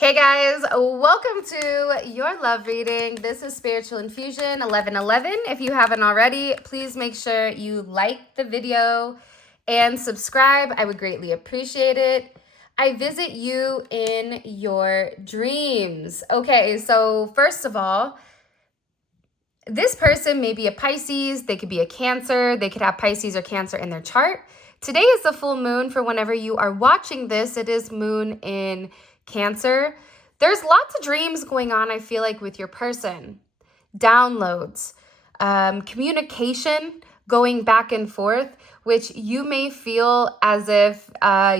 Hey guys, welcome to your love reading. This is Spiritual Infusion 1111. If you haven't already, please make sure you like the video and subscribe. I would greatly appreciate it. I visit you in your dreams. Okay, so first of all, this person may be a Pisces, they could be a Cancer, they could have Pisces or Cancer in their chart. Today is the full moon for whenever you are watching this. It is moon in Cancer. There's lots of dreams going on, I feel like, with your person. Downloads, communication going back and forth, which you may feel as if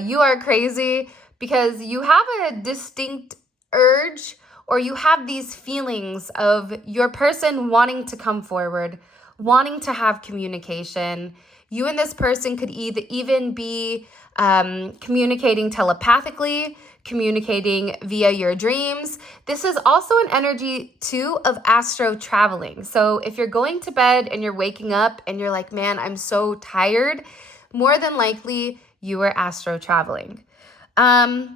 you are crazy because you have a distinct urge or you have these feelings of your person wanting to come forward, wanting to have communication. You and this person could even be communicating telepathically, communicating via your dreams. This is also an energy too of astro traveling. So if you're going to bed and you're waking up and you're like, man, I'm so tired, more than likely you are astro traveling. But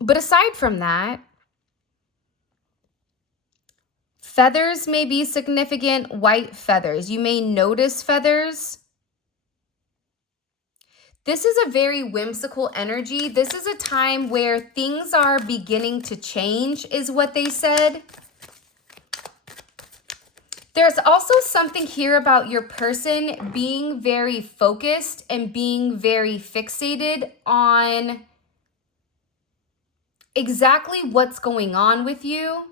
aside from that, feathers may be significant, white feathers. You may notice feathers. This is a very whimsical energy. This is a time where things are beginning to change, is what they said. There's also something here about your person being very focused and being very fixated on exactly what's going on with you.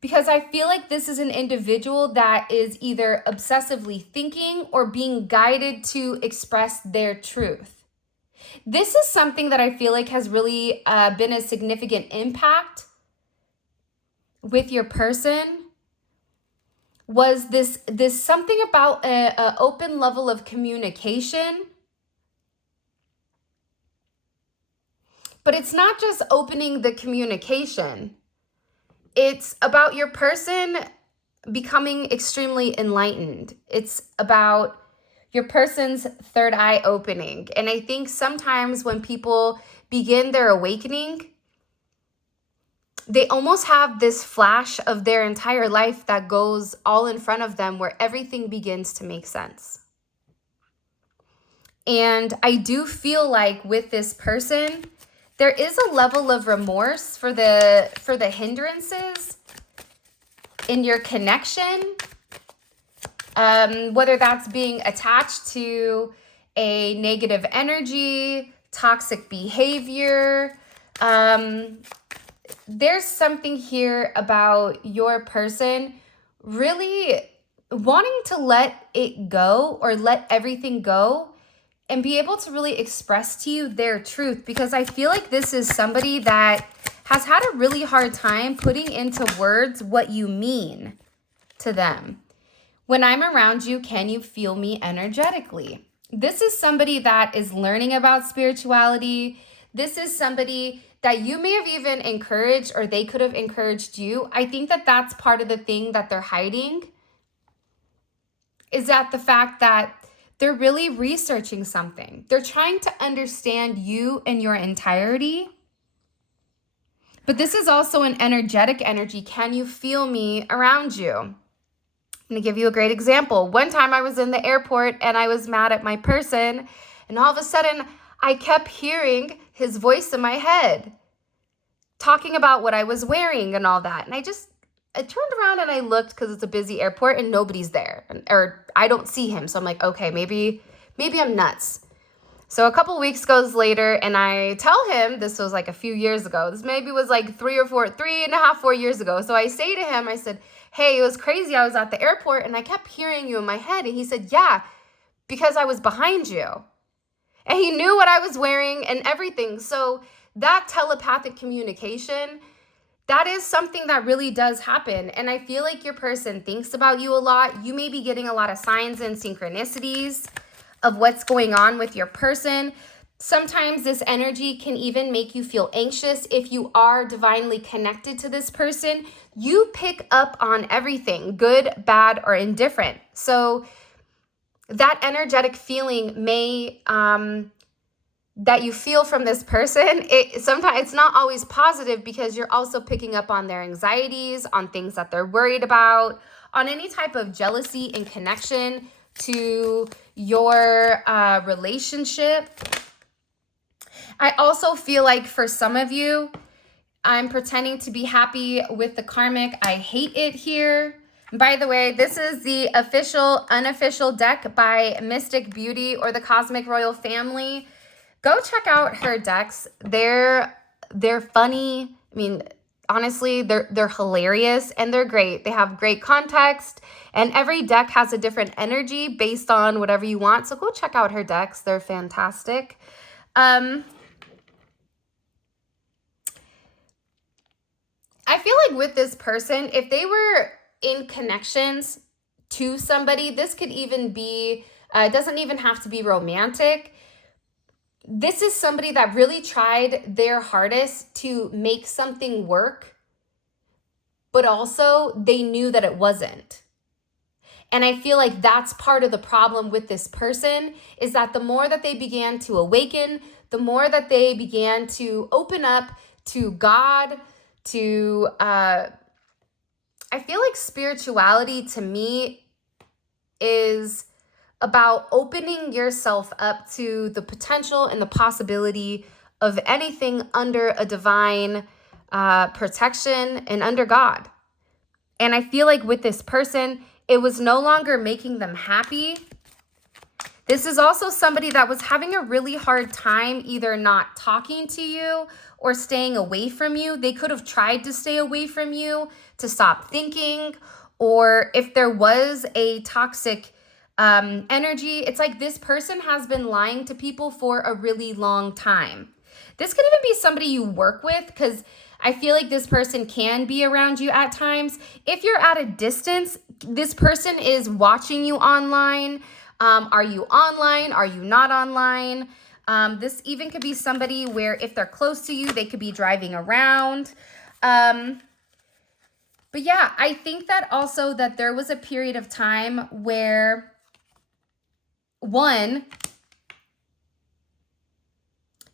Because I feel like this is an individual that is either obsessively thinking or being guided to express their truth. This is something that I feel like has really been a significant impact with your person. Was this something about an open level of communication? But it's not just opening the communication. It's about your person becoming extremely enlightened. It's about your person's third eye opening. And I think sometimes when people begin their awakening, they almost have this flash of their entire life that goes all in front of them where everything begins to make sense. And I do feel like with this person, there is a level of remorse for the hindrances in your connection, whether that's being attached to a negative energy, toxic behavior. There's something here about your person really wanting to let it go or let everything go and be able to really express to you their truth, because I feel like this is somebody that has had a really hard time putting into words what you mean to them. When I'm around you, can you feel me energetically? This is somebody that is learning about spirituality. This is somebody that you may have even encouraged or they could have encouraged you. I think that that's part of the thing that they're hiding, is that the fact that they're really researching something. They're trying to understand you in your entirety. But this is also an energetic energy. Can you feel me around you? I'm going to give you a great example. One time I was in the airport and I was mad at my person, and all of a sudden I kept hearing his voice in my head talking about what I was wearing and all that. And I turned around and I looked because it's a busy airport and nobody's there, or I don't see him. So I'm like, okay, maybe I'm nuts. So a couple weeks goes later and I tell him, this was like a few years ago. This maybe was like 4 years ago. So I say to him, I said, hey, it was crazy. I was at the airport and I kept hearing you in my head. And he said, yeah, because I was behind you. And he knew what I was wearing and everything. So that telepathic communication, that is something that really does happen. And I feel like your person thinks about you a lot. You may be getting a lot of signs and synchronicities of what's going on with your person. Sometimes this energy can even make you feel anxious. If you are divinely connected to this person, you pick up on everything, good, bad, or indifferent. So that energetic feeling may that you feel from this person, sometimes it's not always positive, because you're also picking up on their anxieties, on things that they're worried about, on any type of jealousy in connection to your relationship. I also feel like for some of you, I'm pretending to be happy with the karmic. I hate it here. By the way, this is the official, unofficial deck by Mystic Beauty, or the Cosmic Royal Family. Go check out her decks. They're funny. I mean, honestly, they're hilarious and they're great. They have great context, and every deck has a different energy based on whatever you want. So go check out her decks. They're fantastic. I feel like with this person, if they were in connections to somebody, this could even be, it doesn't even have to be romantic. This is somebody that really tried their hardest to make something work, but also they knew that it wasn't. And I feel like that's part of the problem with this person, is that the more that they began to awaken, the more that they began to open up to God, to, I feel like spirituality to me is about opening yourself up to the potential and the possibility of anything under a divine protection and under God. And I feel like with this person, it was no longer making them happy. This is also somebody that was having a really hard time either not talking to you or staying away from you. They could have tried to stay away from you to stop thinking, or if there was a toxic energy, it's like this person has been lying to people for a really long time. This could even be somebody you work with, because I feel like this person can be around you at times. If you're at a distance, this person is watching you online. Are you online? Are you not online? This even could be somebody where if they're close to you, they could be driving around. But yeah, I think that also that there was a period of time where, one,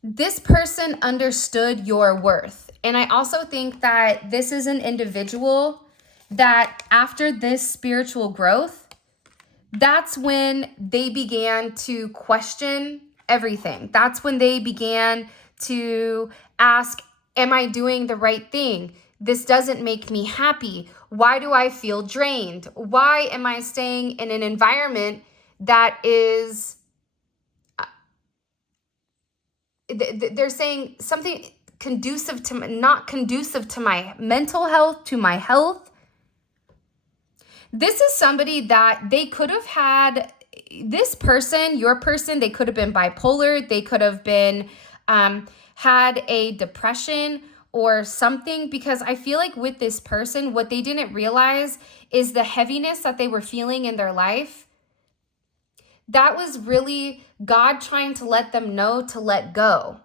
this person understood your worth. And I also think that this is an individual that after this spiritual growth, that's when they began to question everything. That's when they began to ask, am I doing the right thing? This doesn't make me happy. Why do I feel drained? Why am I staying in an environment that is, they're saying something conducive to, not conducive to my mental health, to my health. This is somebody that they could have had, this person, your person, they could have been bipolar. They could have been, had a depression or something, because I feel like with this person, what they didn't realize is the heaviness that they were feeling in their life. That was really God trying to let them know to let go.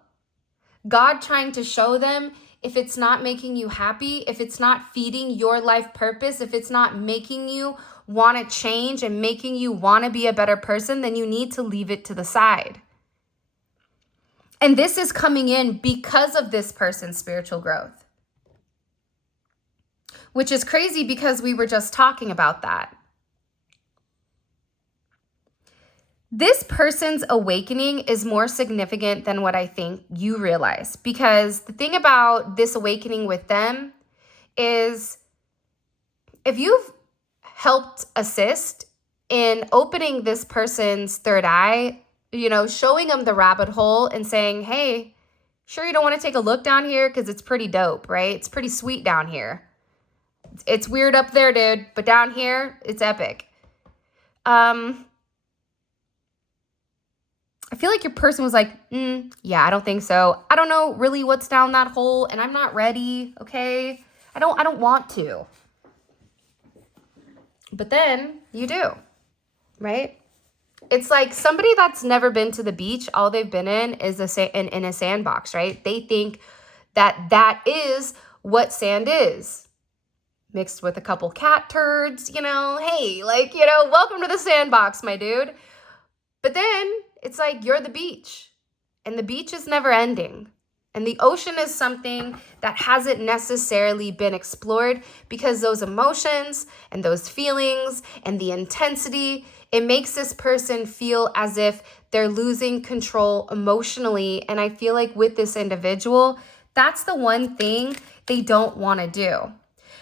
God trying to show them, if it's not making you happy, if it's not feeding your life purpose, if it's not making you want to change and making you want to be a better person, then you need to leave it to the side. And this is coming in because of this person's spiritual growth, which is crazy because we were just talking about that. This person's awakening is more significant than what I think you realize, because the thing about this awakening with them is if you've helped assist in opening this person's third eye, you know, showing them the rabbit hole and saying, hey, sure you don't want to take a look down here because it's pretty dope, right? It's pretty sweet down here. It's weird up there, dude, but down here, it's epic. I feel like your person was like, yeah, I don't think so. I don't know really what's down that hole, and I'm not ready, okay? I don't want to. But then you do, right? It's like somebody that's never been to the beach, all they've been in is in a sandbox, right? They think that that is what sand is. Mixed with a couple cat turds, you know, hey, like, you know, welcome to the sandbox, my dude. But then it's like, you're the beach. And the beach is never ending. And the ocean is something that hasn't necessarily been explored because those emotions and those feelings and the intensity, it makes this person feel as if they're losing control emotionally. And I feel like with this individual, that's the one thing they don't want to do.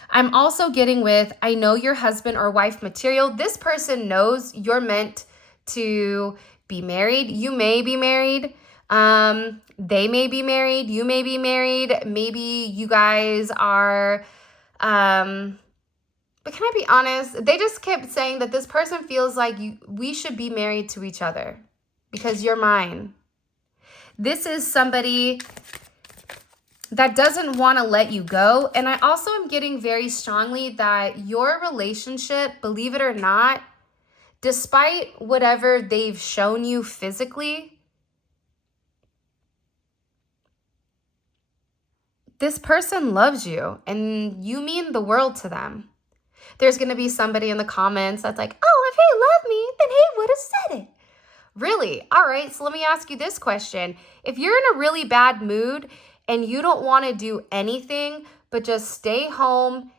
I'm also getting with, I know your husband or wife material. This person knows you're meant to be married. You may be married. They may be married. You may be married. Maybe you guys are, but can I be honest? They just kept saying that this person feels like we should be married to each other because you're mine. This is somebody that doesn't want to let you go. And I also am getting very strongly that your relationship, believe it or not, despite whatever they've shown you physically, this person loves you and you mean the world to them. There's going to be somebody in the comments that's like, oh, if he loved me, then he would have said it. Really? All right, so let me ask you this question. If you're in a really bad mood and you don't want to do anything but just stay home,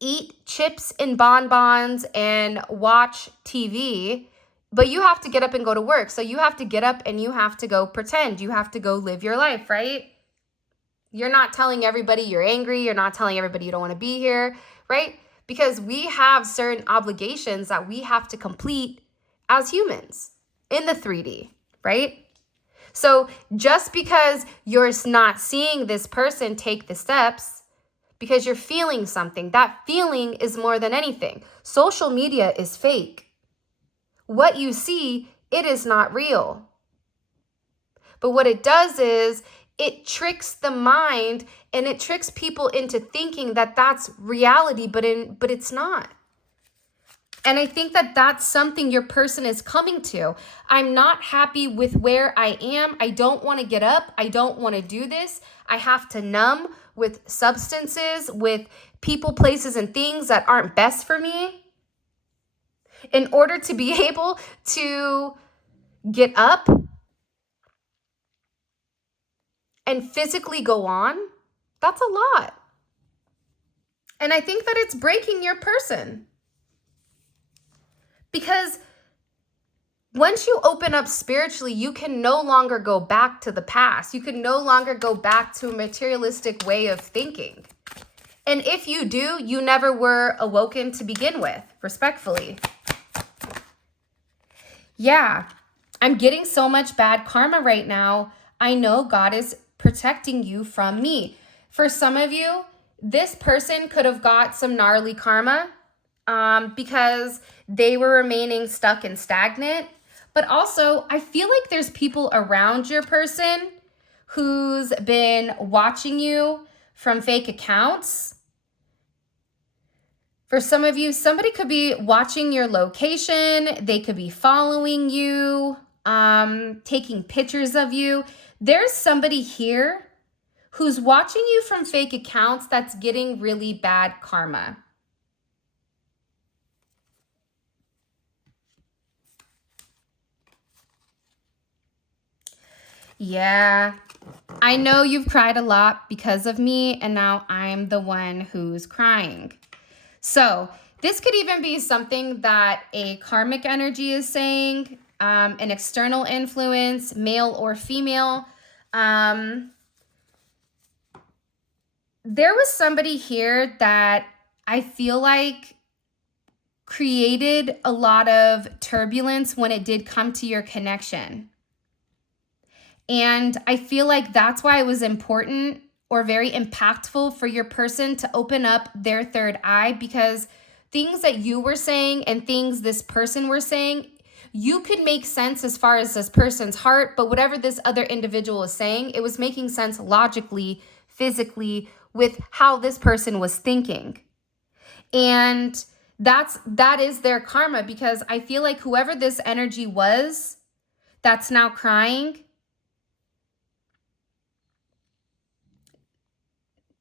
eat chips and bonbons and watch TV, but you have to get up and go to work. So you have to get up and you have to go pretend. You have to go live your life, right? You're not telling everybody you're angry. You're not telling everybody you don't want to be here, right? Because we have certain obligations that we have to complete as humans in the 3D, right? So just because you're not seeing this person take the steps, because you're feeling something, that feeling is more than anything. Social media is fake. What you see, it is not real. But what it does is it tricks the mind and it tricks people into thinking that that's reality, but it's not. And I think that that's something your person is coming to. I'm not happy with where I am. I don't want to get up. I don't want to do this. I have to numb with substances, with people, places, and things that aren't best for me in order to be able to get up and physically go on. That's a lot. And I think that it's breaking your person. Because once you open up spiritually, you can no longer go back to the past. You can no longer go back to a materialistic way of thinking. And if you do, you never were awoken to begin with, respectfully. Yeah, I'm getting so much bad karma right now. I know God is protecting you from me. For some of you, this person could have got some gnarly karma because they were remaining stuck and stagnant. But also, I feel like there's people around your person who's been watching you from fake accounts. For some of you, somebody could be watching your location. They could be following you, taking pictures of you. There's somebody here who's watching you from fake accounts that's getting really bad karma. Yeah, I know you've cried a lot because of me, and now I'm the one who's crying. So this could even be something that a karmic energy is saying, an external influence, male or female. There was somebody here that I feel like created a lot of turbulence when it did come to your connection. And I feel like that's why it was important or very impactful for your person to open up their third eye, because things that you were saying and things this person were saying, you could make sense as far as this person's heart, but whatever this other individual is saying, it was making sense logically, physically, with how this person was thinking. And that is their karma, because I feel like whoever this energy was that's now crying,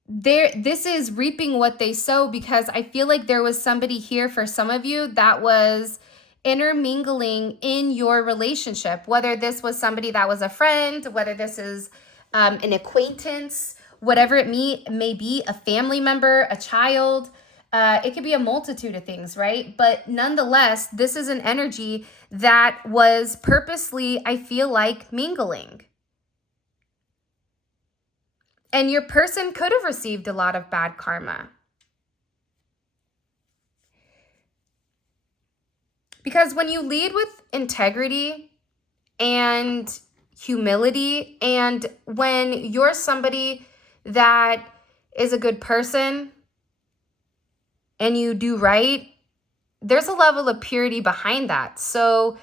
this is reaping what they sow, because I feel like there was somebody here for some of you that was intermingling in your relationship, whether this was somebody that was a friend, whether this is an acquaintance, whatever it may be, a family member, a child. It could be a multitude of things, right? But nonetheless, this is an energy that was purposely, I feel like, mingling. And your person could have received a lot of bad karma. Because when you lead with integrity and humility, and when you're somebody that is a good person and you do right, there's a level of purity behind that. So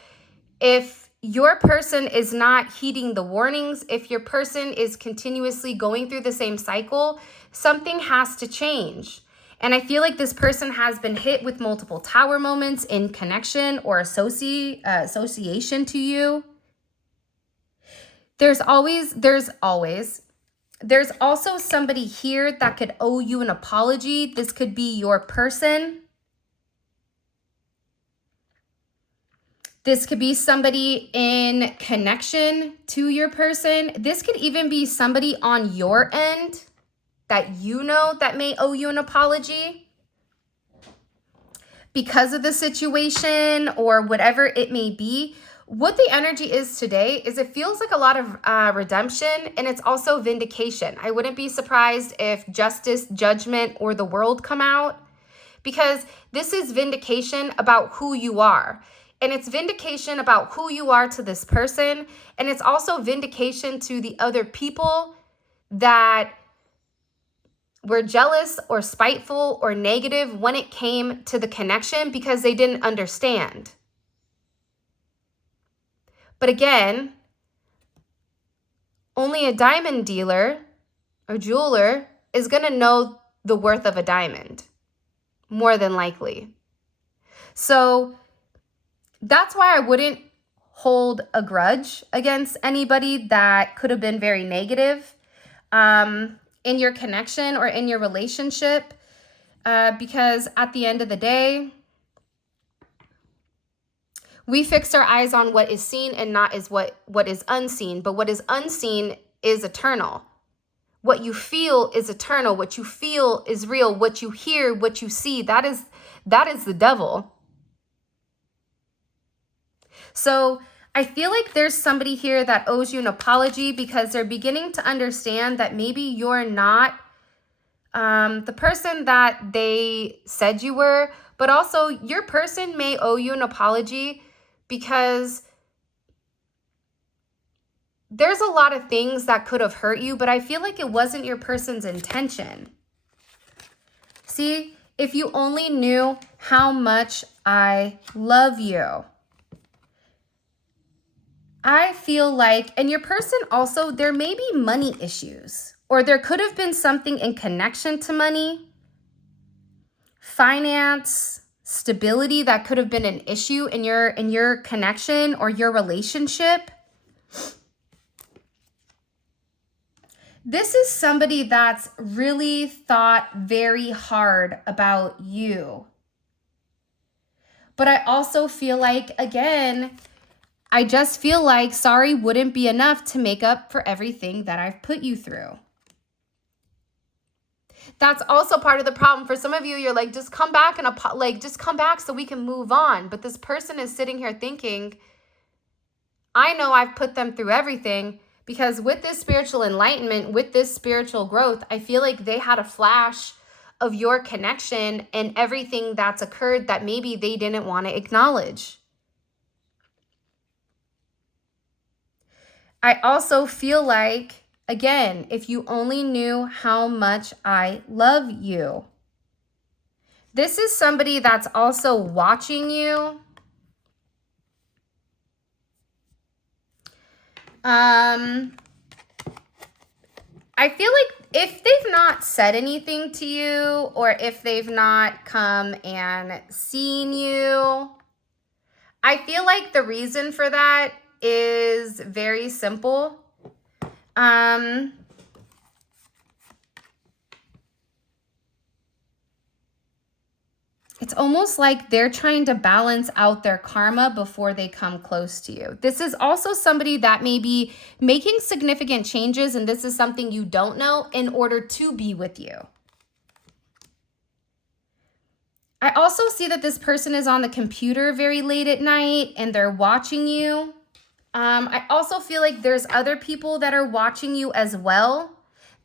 if your person is not heeding the warnings, if your person is continuously going through the same cycle, something has to change. And I feel like this person has been hit with multiple tower moments in connection or association to you. There's also somebody here that could owe you an apology. This could be your person. This could be somebody in connection to your person. This could even be somebody on your end that you know that may owe you an apology because of the situation or whatever it may be. What the energy is today is it feels like a lot of redemption, and it's also vindication. I wouldn't be surprised if justice, judgment, or the world come out, because this is vindication about who you are. And it's vindication about who you are to this person. And it's also vindication to the other people that were jealous or spiteful or negative when it came to the connection because they didn't understand. But again, only a diamond dealer or jeweler is going to know the worth of a diamond, more than likely. So that's why I wouldn't hold a grudge against anybody that could have been very negative in your connection or in your relationship, because at the end of the day, we fix our eyes on what is seen and not as what is unseen. But what is unseen is eternal. What you feel is eternal. What you feel is real. What you hear, what you see, that is the devil. So I feel like there's somebody here that owes you an apology because they're beginning to understand that maybe you're not the person that they said you were, but also your person may owe you an apology because there's a lot of things that could have hurt you, but I feel like it wasn't your person's intention. See, if you only knew how much I love you. I feel like, and your person also, there may be money issues, or there could have been something in connection to money, finance, stability that could have been an issue in your connection or your relationship. This is somebody that's really thought very hard about you. But I also feel like, again, I just feel like sorry wouldn't be enough to make up for everything that I've put you through. That's also part of the problem. For some of you, you're like, just come back and just come back so we can move on. But this person is sitting here thinking, I know I've put them through everything, because with this spiritual enlightenment, with this spiritual growth, I feel like they had a flash of your connection and everything that's occurred that maybe they didn't want to acknowledge. I also feel like, again, if you only knew how much I love you. This is somebody that's also watching you. I feel like if they've not said anything to you, or if they've not come and seen you, I feel like the reason for that is very simple. It's almost like they're trying to balance out their karma before they come close to you. This is also somebody that may be making significant changes, and this is something you don't know, in order to be with you. I also see that this person is on the computer very late at night and they're watching you. I also feel like there's other people that are watching you as well.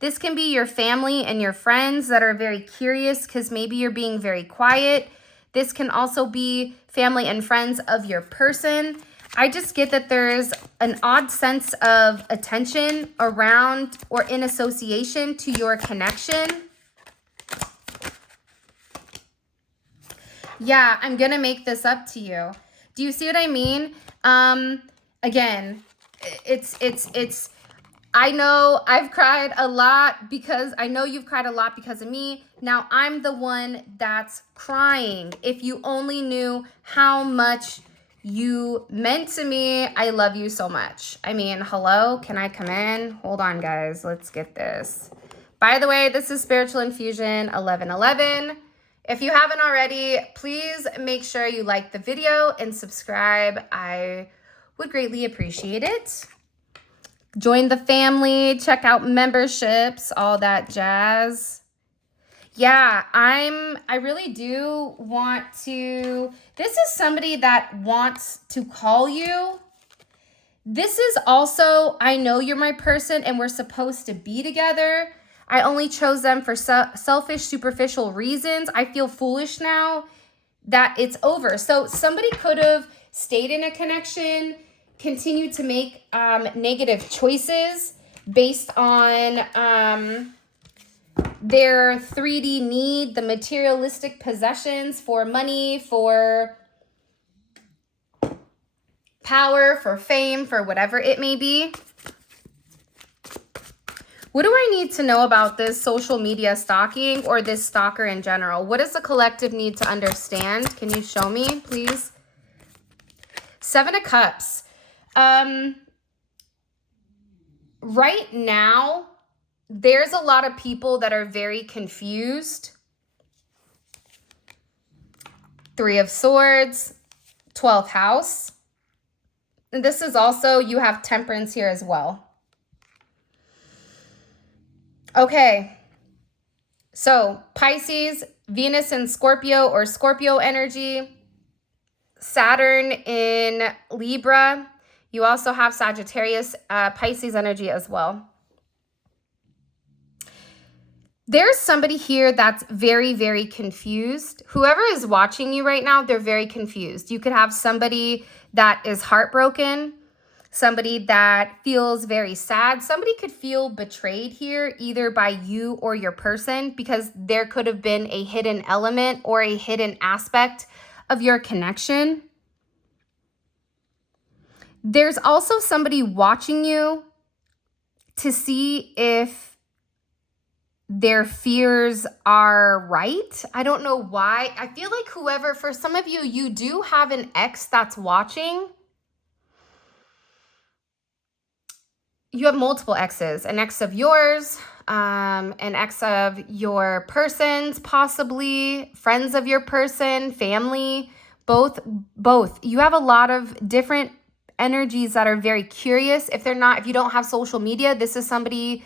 This can be your family and your friends that are very curious because maybe you're being very quiet. This can also be family and friends of your person. I just get that there's an odd sense of attention around or in association to your connection. Yeah, I'm going to make this up to you. Do you see what I mean? Again, I know I've cried a lot because I know you've cried a lot because of me. Now I'm the one that's crying. If you only knew how much you meant to me, I love you so much. I mean, hello, can I come in? Hold on, guys. Let's get this. By the way, this is Spiritual Infusion 1111. If you haven't already, please make sure you like the video and subscribe. I would greatly appreciate it. Join the family, check out memberships, all that jazz. Yeah, I really do want to, this is somebody that wants to call you. This is also, I know you're my person and we're supposed to be together. I only chose them for selfish, superficial reasons. I feel foolish now that it's over. So somebody could have stayed in a connection, continued to make negative choices based on their 3D need, the materialistic possessions for money, for power, for fame, for whatever it may be. What do I need to know about this social media stalking or this stalker in general? What does the collective need to understand? Can you show me, please? 7 of Cups. Right now, there's a lot of people that are very confused. 3 of Swords, 12th house. And this is also, you have Temperance here as well. Okay, so Pisces, Venus in Scorpio or Scorpio energy, Saturn in Libra. You also have Sagittarius, Pisces energy as well. There's somebody here that's very, very confused. Whoever is watching you right now, they're very confused. You could have somebody that is heartbroken, somebody that feels very sad. Somebody could feel betrayed here, either by you or your person, because there could have been a hidden element or a hidden aspect of your connection. There's also somebody watching you to see if their fears are right. I don't know why. I feel like whoever, for some of you, you do have an ex that's watching. You have multiple exes, an ex of yours, an ex of your person's, possibly friends of your person, family, both. You have a lot of different energies that are very curious. If you don't have social media, this is somebody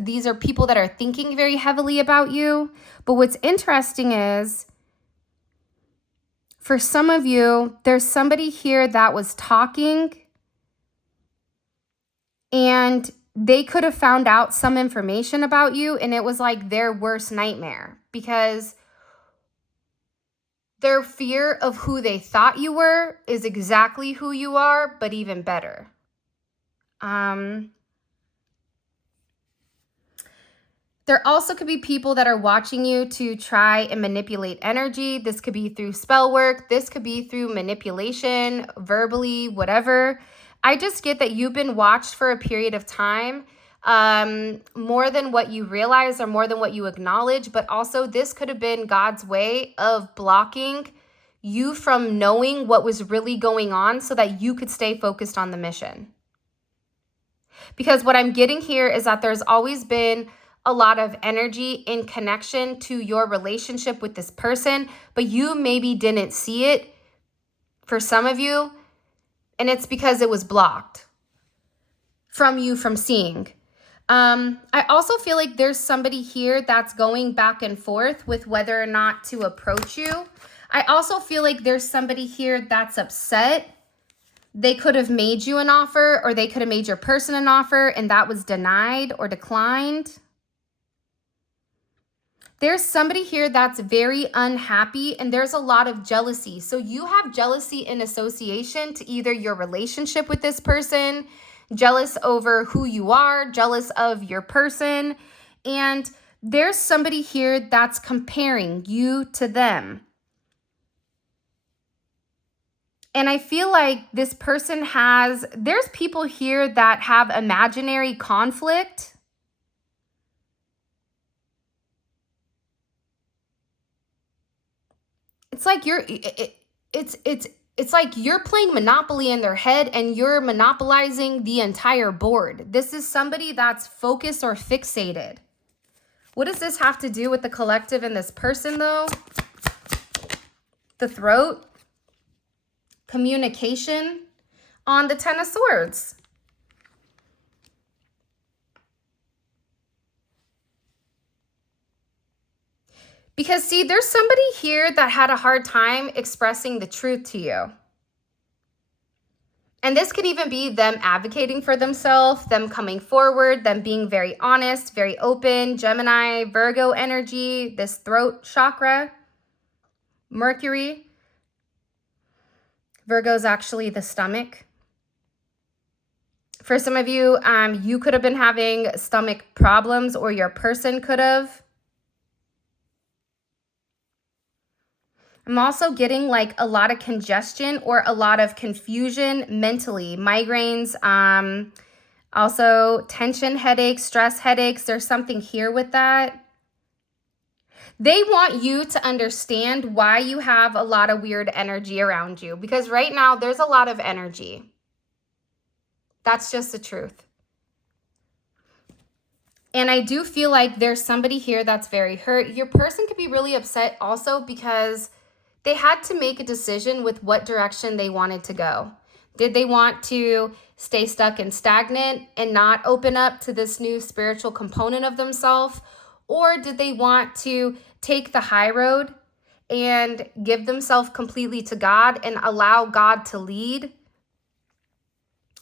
these are people that are thinking very heavily about you. But what's interesting is, for some of you, there's somebody here that was talking and they could have found out some information about you, and it was like their worst nightmare because their fear of who they thought you were is exactly who you are, but even better. There also could be people that are watching you to try and manipulate energy. This could be through spell work. This could be through manipulation, verbally, whatever. I just get that you've been watched for a period of time, more than what you realize or more than what you acknowledge. But also this could have been God's way of blocking you from knowing what was really going on so that you could stay focused on the mission. Because what I'm getting here is that there's always been a lot of energy in connection to your relationship with this person, but you maybe didn't see it for some of you, and it's because it was blocked from you from seeing. I also feel like there's somebody here that's going back and forth with whether or not to approach you. I also feel like there's somebody here that's upset. They could have made you an offer, or they could have made your person an offer and that was denied or declined. There's somebody here that's very unhappy, and there's a lot of jealousy. So you have jealousy in association to either your relationship with this person, jealous over who you are, jealous of your person. And there's somebody here that's comparing you to them. And I feel like this person there's people here that have imaginary conflict. It's like it's like you're playing Monopoly in their head and you're monopolizing the entire board. This is somebody that's focused or fixated. What does this have to do with the collective and this person, though? The throat. Communication on the Ten of Swords. Because see, there's somebody here that had a hard time expressing the truth to you. And this could even be them advocating for themselves, them coming forward, them being very honest, very open. Gemini, Virgo energy, this throat chakra, Mercury. Virgo is actually the stomach. For some of you, you could have been having stomach problems, or your person could have. I'm also getting like a lot of congestion or a lot of confusion mentally. Migraines, also tension headaches, stress headaches. There's something here with that. They want you to understand why you have a lot of weird energy around you, because right now there's a lot of energy. That's just the truth. And I do feel like there's somebody here that's very hurt. Your person could be really upset also because they had to make a decision with what direction they wanted to go. Did they want to stay stuck and stagnant and not open up to this new spiritual component of themselves? Or did they want to take the high road and give themselves completely to God and allow God to lead?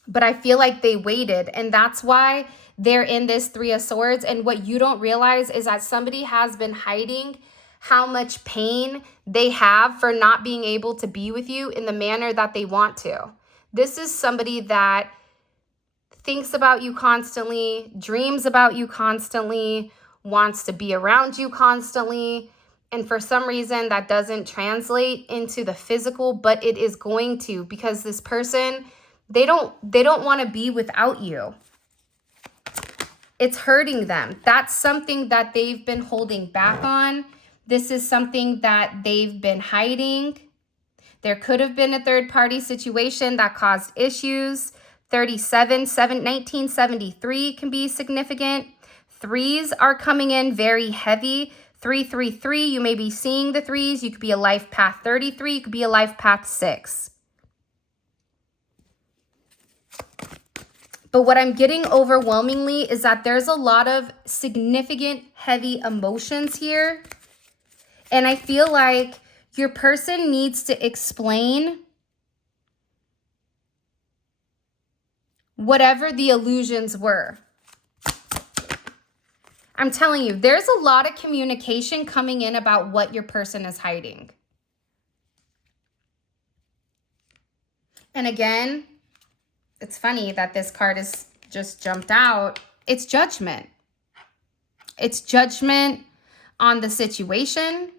But I feel like they waited, and that's why they're in this Three of Swords. And what you don't realize is that somebody has been hiding how much pain they have for not being able to be with you in the manner that they want to. This is somebody that thinks about you constantly, dreams about you constantly, wants to be around you constantly. And for some reason that doesn't translate into the physical, but it is going to, because this person, they don't want to be without you. It's hurting them. That's something that they've been holding back on. This is something that they've been hiding. There could have been a third-party situation that caused issues. 1973 can be significant. Threes are coming in very heavy. 333, you may be seeing the threes. You could be a life path 33. You could be a life path 6. But what I'm getting overwhelmingly is that there's a lot of significant heavy emotions here. And I feel like your person needs to explain whatever the illusions were. I'm telling you, there's a lot of communication coming in about what your person is hiding. And again, it's funny that this card is just jumped out. It's judgment. It's judgment on the situation.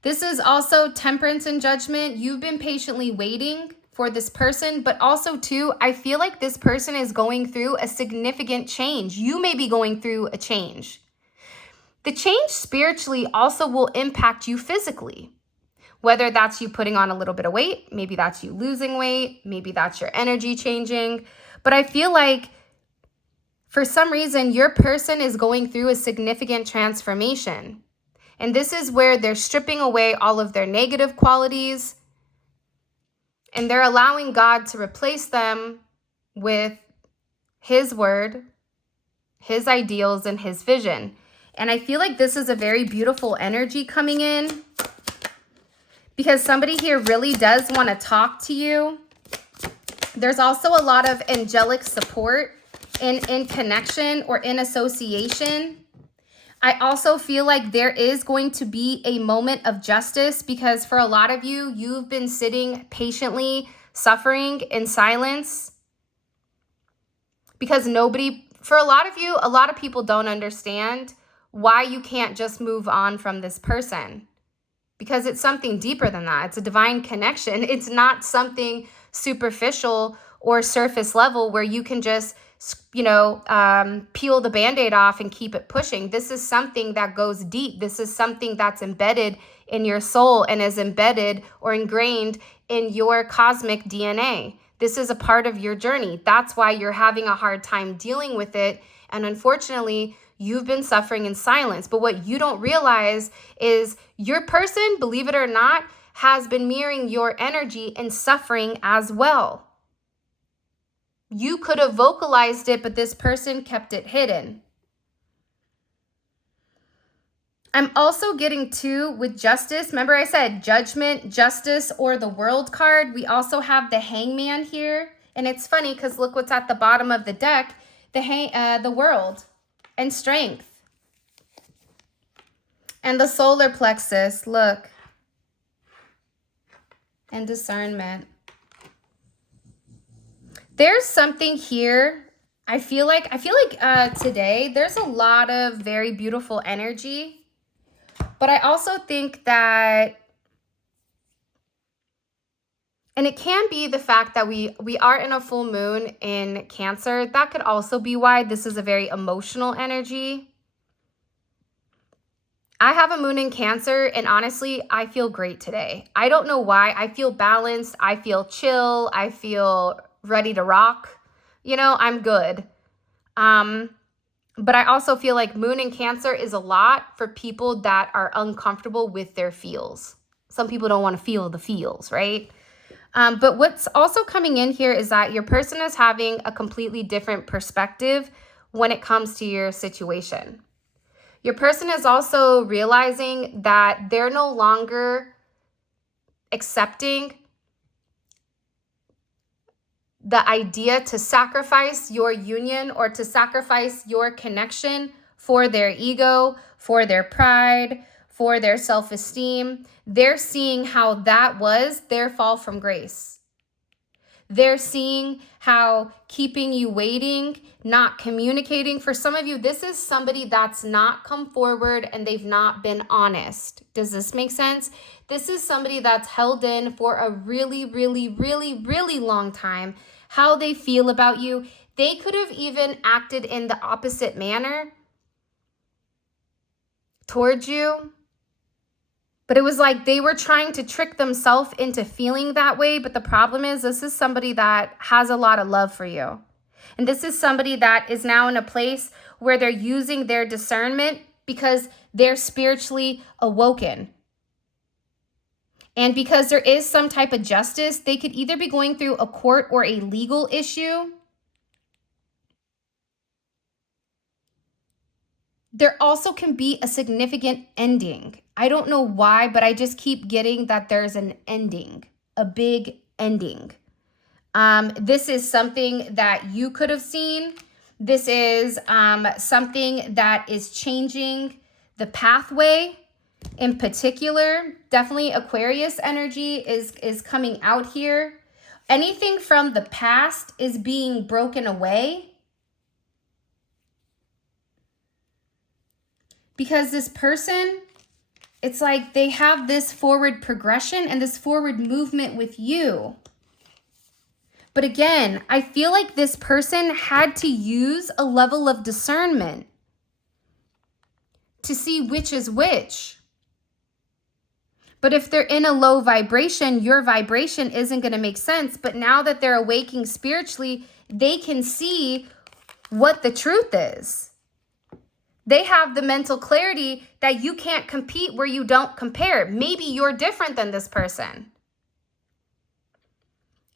This is also temperance and judgment. You've been patiently waiting for this person, but also too, I feel like this person is going through a significant change. You may be going through a change. The change spiritually also will impact you physically, whether that's you putting on a little bit of weight, maybe that's you losing weight, maybe that's your energy changing. But I feel like For some reason, your person is going through a significant transformation. And this is where they're stripping away all of their negative qualities, and they're allowing God to replace them with His word, His ideals, and His vision. And I feel like this is a very beautiful energy coming in, because somebody here really does want to talk to you. There's also a lot of angelic support in connection or in association. I also feel like there is going to be a moment of justice, because for a lot of you, you've been sitting patiently suffering in silence, because for a lot of you, a lot of people don't understand why you can't just move on from this person, because it's something deeper than that. It's a divine connection. It's not something superficial or surface level where you can just, peel the Band-Aid off and keep it pushing. This is something that goes deep. This is something that's embedded in your soul and is embedded or ingrained in your cosmic DNA. This is a part of your journey. That's why you're having a hard time dealing with it. And unfortunately, you've been suffering in silence. But what you don't realize is your person, believe it or not, has been mirroring your energy and suffering as well. You could have vocalized it, but this person kept it hidden. I'm also getting too with justice. Remember I said judgment, justice, or the world card. We also have the hangman here. And it's funny because look what's at the bottom of the deck. The world and strength. And the solar plexus, look. And discernment. There's something here. I feel like today there's a lot of very beautiful energy, but I also think that, and it can be the fact that we are in a full moon in Cancer. That could also be why this is a very emotional energy. I have a moon in Cancer, and honestly, I feel great today. I don't know why. I feel balanced. I feel chill. I feel ready to rock. I'm good. But I also feel like moon in Cancer is a lot for people that are uncomfortable with their feels. Some people don't want to feel the feels, right? But what's also coming in here is that your person is having a completely different perspective when it comes to your situation. Your person is also realizing that they're no longer accepting the idea to sacrifice your union or to sacrifice your connection for their ego, for their pride, for their self-esteem. They're seeing how that was their fall from grace. They're seeing how keeping you waiting, not communicating. For some of you, this is somebody that's not come forward and they've not been honest. Does this make sense? This is somebody that's held in for a really, really, really, really long time. How they feel about you. They could have even acted in the opposite manner towards you. But it was like they were trying to trick themselves into feeling that way. But the problem is, this is somebody that has a lot of love for you. And this is somebody that is now in a place where they're using their discernment because they're spiritually awoken. And because there is some type of justice, they could either be going through a court or a legal issue. There also can be a significant ending. I don't know why, but I just keep getting that there's an ending, a big ending. This is something that you could have seen. This is something that is changing the pathway in particular. Definitely Aquarius energy is coming out here. Anything from the past is being broken away. Because this person, it's like they have this forward progression and this forward movement with you. But again, I feel like this person had to use a level of discernment to see which is which. But if they're in a low vibration, your vibration isn't going to make sense. But now that they're awaking spiritually, they can see what the truth is. They have the mental clarity that you can't compete where you don't compare. Maybe you're different than this person.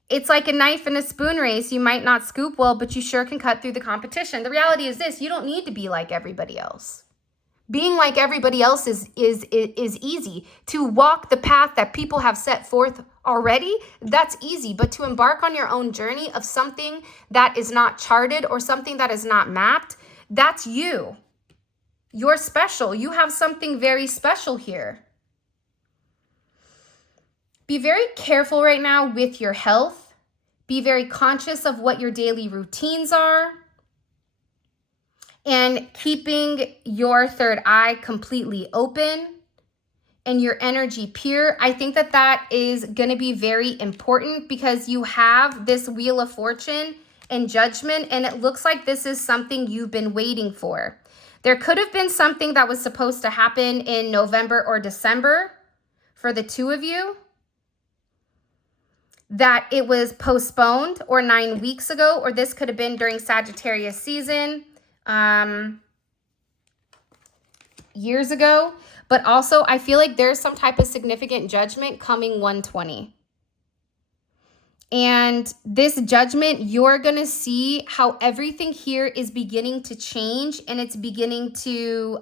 It's like a knife and a spoon race. You might not scoop well, but you sure can cut through the competition. The reality is this: you don't need to be like everybody else. Being like everybody else is easy. To walk the path that people have set forth already, that's easy. But to embark on your own journey of something that is not charted or something that is not mapped, that's you. You're special. You have something very special here. Be very careful right now with your health. Be very conscious of what your daily routines are. And keeping your third eye completely open and your energy pure. I think that that is going to be very important because you have this Wheel of Fortune and Judgment, and it looks like this is something you've been waiting for. There could have been something that was supposed to happen in November or December for the two of you, that it was postponed, or 9 weeks ago, or this could have been during Sagittarius season. Years ago, but also I feel like there's some type of significant judgment coming 120. And this judgment, you're going to see how everything here is beginning to change and it's beginning to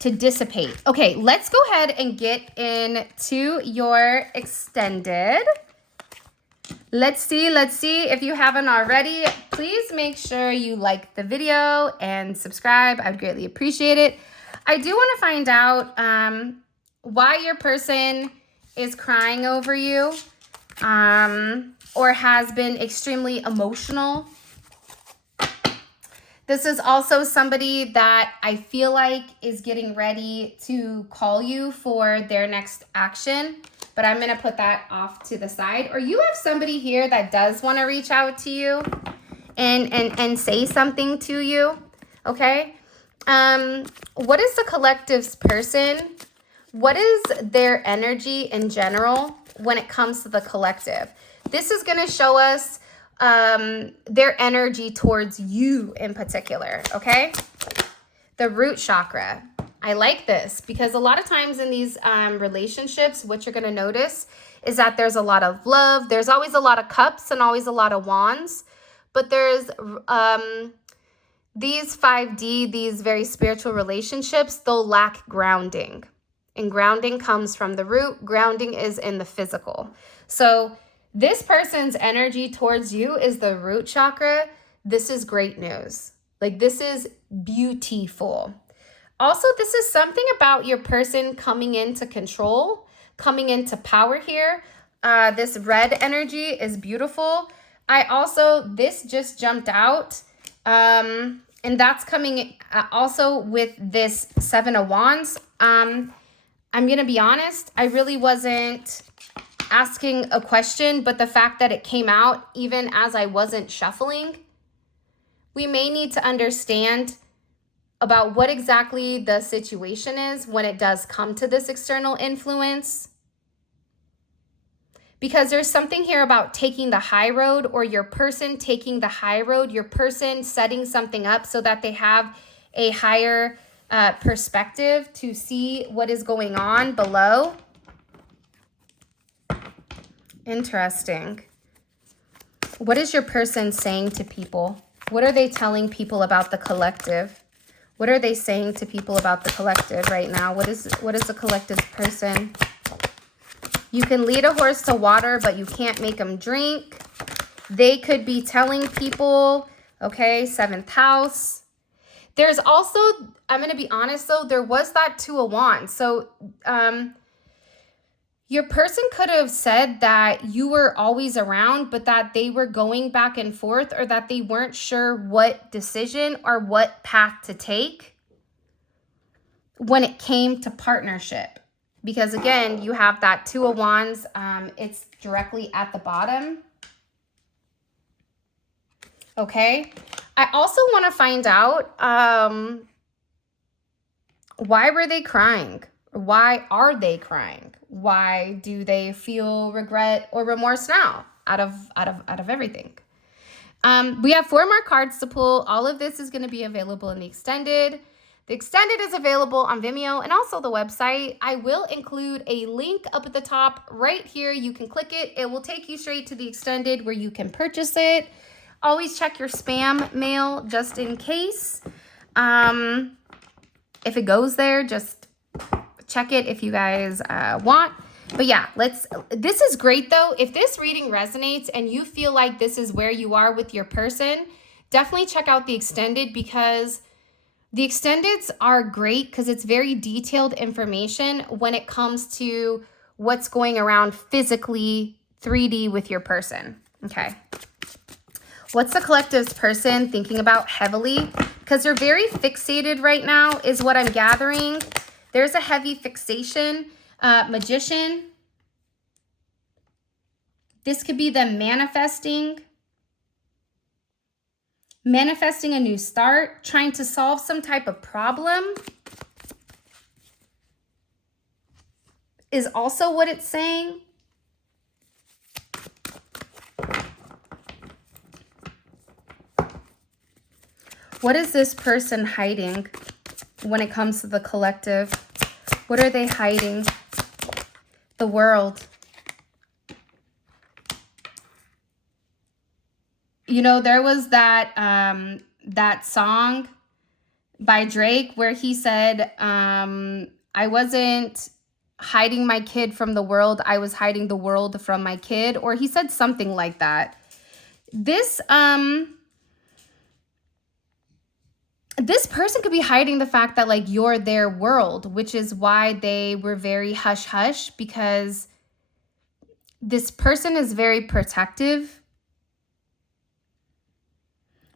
dissipate. Okay, let's go ahead and get into your extended. Let's see if you haven't already. Please make sure you like the video and subscribe. I'd greatly appreciate it. I do want to find out why your person is crying over you or has been extremely emotional. This is also somebody that I feel like is getting ready to call you for their next action. But I'm going to put that off to the side. Or you have somebody here that does want to reach out to you and say something to you. Okay. What is the collective's person? What is their energy in general when it comes to the collective? This is going to show us their energy towards you in particular. Okay. The root chakra. I like this because a lot of times in these relationships, what you're going to notice is that there's a lot of love. There's always a lot of cups and always a lot of wands. But there's these 5D, these very spiritual relationships, they'll lack grounding. And grounding comes from the root. Grounding is in the physical. So this person's energy towards you is the root chakra. This is great news. Like, this is beautiful. Also, this is something about your person coming into control, coming into power here. This red energy is beautiful. This just jumped out. And that's coming also with this 7 of Wands. I'm going to be honest. I really wasn't asking a question, but the fact that it came out even as I wasn't shuffling, we may need to understand about what exactly the situation is when it does come to this external influence. Because there's something here about taking the high road, or your person taking the high road, your person setting something up so that they have a higher perspective to see what is going on below. Interesting. What is your person saying to people? What are they telling people about the collective? What are they saying to people about the collective right now? What is the collective's person? You can lead a horse to water, but you can't make them drink. They could be telling people, okay, 7th house. There's also, I'm going to be honest though, there was that 2 of Wands. So your person could have said that you were always around, but that they were going back and forth, or that they weren't sure what decision or what path to take when it came to partnership. Because again, you have that 2 of Wands. It's directly at the bottom. Okay. I also want to find out why were they crying? Why are they crying? Why do they feel regret or remorse now out of everything? We have 4 more cards to pull. All of this is going to be available in the extended. The extended is available on Vimeo and also the website. I will include a link up at the top right here. You can click it. It will take you straight to the extended where you can purchase it. Always check your spam mail just in case. If it goes there, just check it if you guys want. But yeah, this is great though. If this reading resonates and you feel like this is where you are with your person, definitely check out the extended, because the extendeds are great because it's very detailed information when it comes to what's going around physically 3D with your person. Okay. What's the collective's person thinking about heavily? Because they're very fixated right now is what I'm gathering. There's a heavy fixation. Magician. This could be them manifesting a new start, trying to solve some type of problem is also what it's saying. What is this person hiding when it comes to the collective? What are they hiding? The world. You know, there was that that song by Drake where he said, I wasn't hiding my kid from the world, I was hiding the world from my kid. Or he said something like that. This person could be hiding the fact that like you're their world, which is why they were very hush hush, because this person is very protective.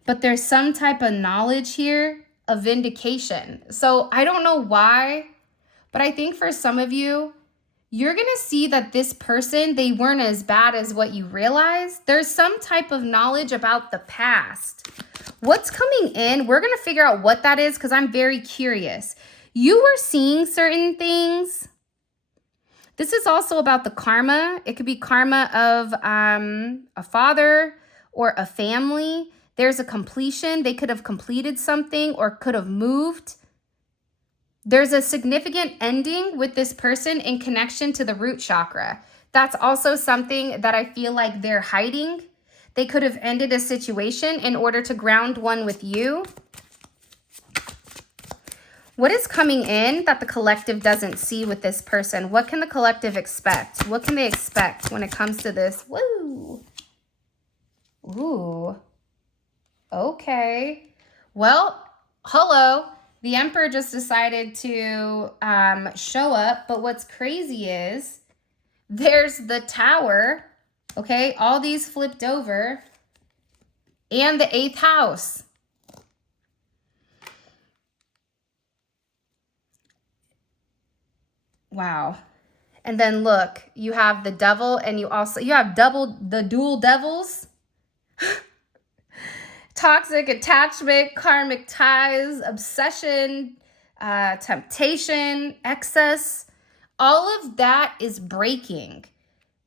But there's some type of knowledge here of vindication. So I don't know why, but I think for some of you, you're going to see that this person, they weren't as bad as what you realize. There's some type of knowledge about the past. What's coming in, we're going to figure out what that is because I'm very curious. You were seeing certain things. This is also about the karma. It could be karma of a father or a family. There's a completion. They could have completed something or could have moved. There's a significant ending with this person in connection to the root chakra. That's also something that I feel like they're hiding. They could have ended a situation in order to ground one with you. What is coming in that the collective doesn't see with this person? What can the collective expect? What can they expect when it comes to this? Woo! Ooh. Okay. Well, hello. The Emperor just decided to show up. But what's crazy is there's the Tower. Okay, all these flipped over. And the 8th house. Wow. And then look, you have the Devil and you have the dual devils. Toxic attachment, karmic ties, obsession, temptation, excess. All of that is breaking.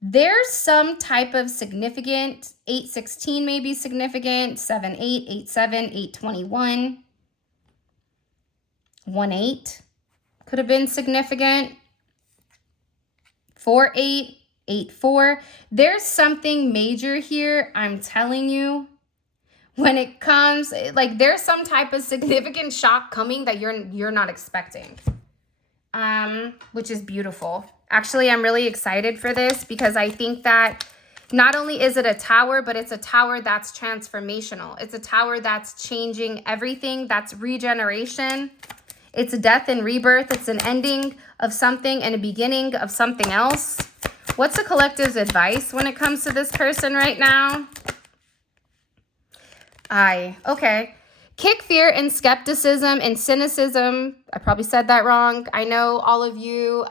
There's some type of significant, 816 may be significant, 78, 87, 821, 18 could have been significant, 48, 84. There's something major here, I'm telling you. When it comes, like there's some type of significant shock coming that you're not expecting, which is beautiful. Actually, I'm really excited for this because I think that not only is it a tower, but it's a tower that's transformational. It's a tower that's changing everything. That's regeneration. It's death and rebirth. It's an ending of something and a beginning of something else. What's the collective's advice when it comes to this person right now? Okay. Kick fear and skepticism and cynicism. I probably said that wrong. I know all of you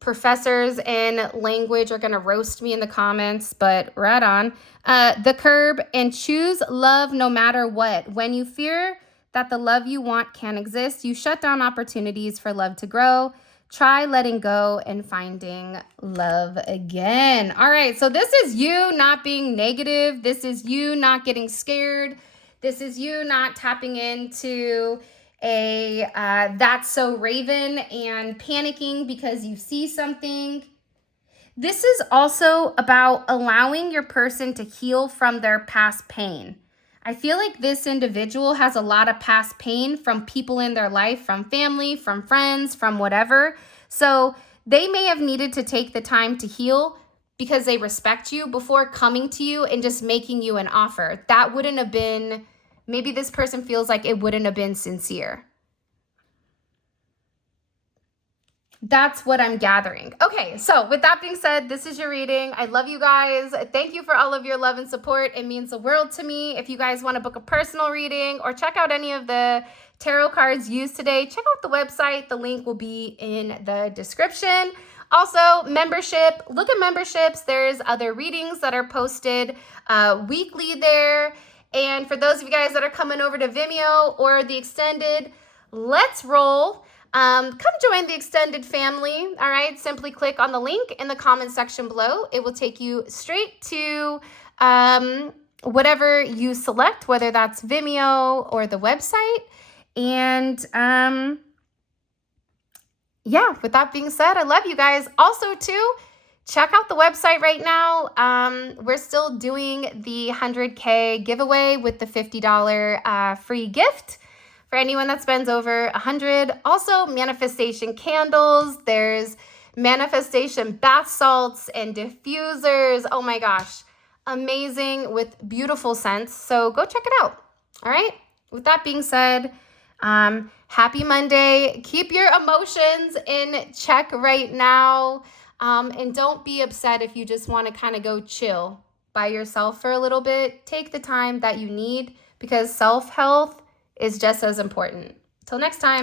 professors in language are going to roast me in the comments, but right on. The curb and choose love no matter what. When you fear that the love you want can't exist, you shut down opportunities for love to grow. Try letting go and finding love again. All right, so this is you not being negative. This is you not getting scared. This is you not tapping into a that's so Raven and panicking because you see something. This is also about allowing your person to heal from their past pain. I feel like this individual has a lot of past pain from people in their life, from family, from friends, from whatever. So they may have needed to take the time to heal because they respect you before coming to you and just making you an offer. That wouldn't have been, maybe this person feels like it wouldn't have been sincere. That's what I'm gathering. Okay, so with that being said, this is your reading. I love you guys. Thank you for all of your love and support. It means the world to me. If you guys want to book a personal reading or check out any of the tarot cards used today, check out the website. The link will be in the description. Also, membership. Look at memberships. There's other readings that are posted weekly there. And for those of you guys that are coming over to Vimeo or the extended, let's roll. Come join the extended family, all right? Simply click on the link in the comment section below. It will take you straight to whatever you select, whether that's Vimeo or the website. And yeah, with that being said, I love you guys. Also, too, check out the website right now. We're still doing the 100K giveaway with the $50 free gift for anyone that spends over 100. Also, manifestation candles. There's manifestation bath salts and diffusers. Oh my gosh, amazing with beautiful scents. So go check it out. All right. With that being said, happy Monday. Keep your emotions in check right now. And don't be upset if you just want to kind of go chill by yourself for a little bit. Take the time that you need because self-health is just as important. Till next time.